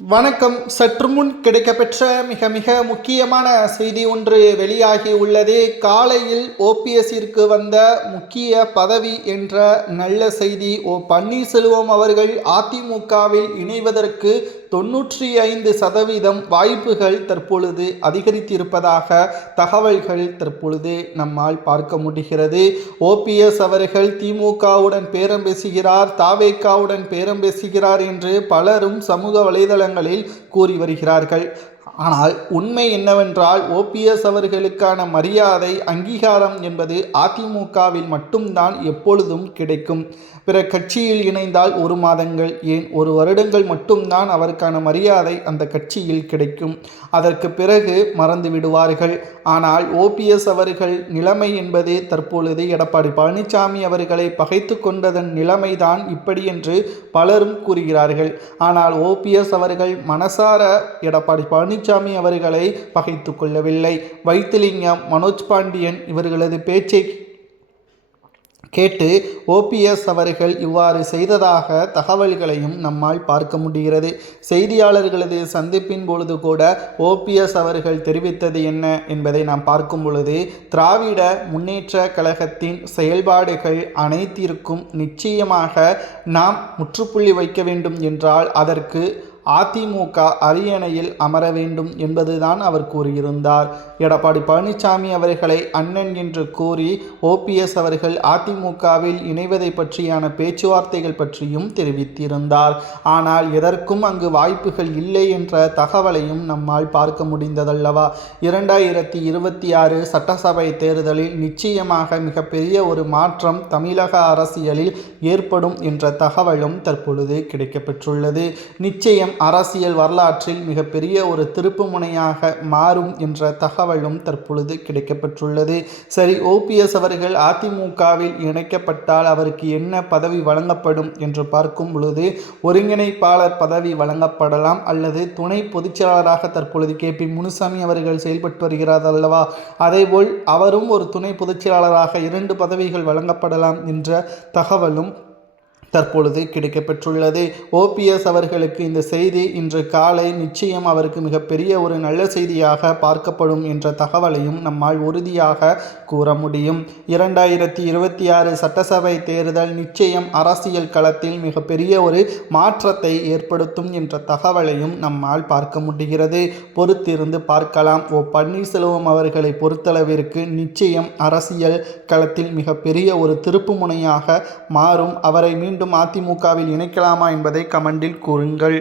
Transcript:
வணக்கம். சற்று முன் கிடைக்கப்பெற்ற மிக மிக முக்கியமான செய்தி ஒன்று வெளியாகி உள்ளது. காலையில் ஓபிஎஸ்ஸிற்கு வந்த முக்கிய பதவி என்ற நல்ல செய்தி. ஓ பன்னீர்செல்வம் அவர்கள் அதிமுகவில் இணைவதற்கு தொன்னூற்றி ஐந்து சதவீதம் வாய்ப்புகள் தற்பொழுது அதிகரித்திருப்பதாக தகவல்கள் தற்பொழுது நம்மால் பார்க்க முடிகிறது. ஓபிஎஸ் அவர்கள் திமுகவுடன் பேரம் பேசுகிறார் தாவேக்காவுடன் பேரம் பேசுகிறார் என்று பலரும் சமூக வலைதளங்களில் கூறி வருகிறார்கள். ஆனால் உண்மை என்னவென்றால் ஓபிஎஸ் அவர்களுக்கான மரியாதை அங்கீகாரம் என்பது அதிமுகவில் மட்டும்தான் எப்பொழுதும் கிடைக்கும். பிற கட்சியில் இணைந்தால் ஒரு மாதங்கள் ஏன் ஒரு வருடங்கள் மட்டும்தான் அவருக்கான மரியாதை அந்த கட்சியில் கிடைக்கும். அதற்கு பிறகு மறந்து விடுவார்கள். ஆனால் ஓபிஎஸ் அவர்கள் நிலைமை என்பது தற்பொழுது எடப்பாடி பழனிசாமி அவர்களை பகைத்து கொண்டதன் நிலைமைதான் இப்படி என்று பலரும் கூறுகிறார்கள். ஆனால் ஓபிஎஸ் அவர்கள் மனசார எடப்பாடி பழனிசாமி அவர்களை பகைத்து கொள்ளவில்லை. வைத்திலிங்கம் மனோஜ் பாண்டியன் இவர்களது பேச்சை கேட்டு ஓபிஎஸ் அவர்கள் இவ்வாறு செய்ததாக தகவல்களையும் நம்மால் பார்க்க முடிகிறது. செய்தியாளர்களது சந்திப்பின் பொழுது கூட ஓபிஎஸ் அவர்கள் தெரிவித்தது என்ன என்பதை நாம் பார்க்கும் பொழுது திராவிட முன்னேற்ற கழகத்தின் செயல்பாடுகள் அனைத்திற்கும் நிச்சயமாக நாம் முற்றுப்புள்ளி வைக்க வேண்டும் என்றால் அதற்கு அதிமுக அரியணையில் அமர வேண்டும் என்பதுதான் அவர் கூறியிருந்தார். எடப்பாடி பழனிசாமி அவர்களை அண்ணன் என்று கூறி ஓபிஎஸ் அவர்கள் அதிமுகவில் இணைவதை பற்றியான பேச்சுவார்த்தைகள் பற்றியும் தெரிவித்திருந்தார். ஆனால் எதற்கும் அங்கு வாய்ப்புகள் இல்லை என்ற தகவலையும் நம்மால் பார்க்க முடிந்ததல்லவா? இரண்டாயிரத்தி இருபத்தி ஆறு சட்டசபை தேர்தலில் நிச்சயமாக மிகப்பெரிய ஒரு மாற்றம் தமிழக அரசியலில் ஏற்படும் என்ற தகவலும் தற்பொழுது கிடைக்கப்பெற்றுள்ளது. நிச்சயம் அரசியல் வரலாற்றில் மிகப்பெரிய ஒரு திருப்பு முனையாக மாறும் என்ற தகவலும் தற்பொழுது கிடைக்கப்பெற்றுள்ளது. சரி ஓபிஎஸ் அவர்கள் அதிமுகவில் இணைக்கப்பட்டால் அவருக்கு என்ன பதவி வழங்கப்படும் என்று பார்க்கும் பொழுது ஒருங்கிணைப்பாளர் பதவி வழங்கப்படலாம் அல்லது துணை பொதுச்செயலாளராக தற்பொழுது கே. பி. முனுசாமி அவர்கள் செயல்பட்டு வருகிறார் அல்லவா? அதேபோல் அவரும் ஒரு துணை பொதுச்செயலாளராக இரண்டு பதவிகள் வழங்கப்படலாம் என்ற தகவலும் தற்பொழுது கிடைக்கப்பெற்றுள்ளது. ஓபிஎஸ் அவர்களுக்கு இந்த செய்தி இன்று காலை நிச்சயம் அவருக்கு மிகப்பெரிய ஒரு நல்ல செய்தியாக பார்க்கப்படும் என்ற தகவலையும் நம்மால் உறுதியாக கூற முடியும். இரண்டாயிரத்தி இருபத்தி ஆறு சட்டசபை தேர்தல் நிச்சயம் அரசியல் களத்தில் மிகப்பெரிய ஒரு மாற்றத்தை ஏற்படுத்தும் என்ற தகவலையும் நம்மால் பார்க்க முடிகிறது. பொறுத்திருந்து பார்க்கலாம். ஓ பன்னீர்செல்வம் அவர்களை பொறுத்தளவிற்கு நிச்சயம் அரசியல் களத்தில் மிகப்பெரிய ஒரு திருப்பு முனையாக மாறும். அவரை மீண்டும் மீண்டும் அதிமுகவில் இணைக்கலாமா என்பதை கமெண்டில் கூறுங்கள்.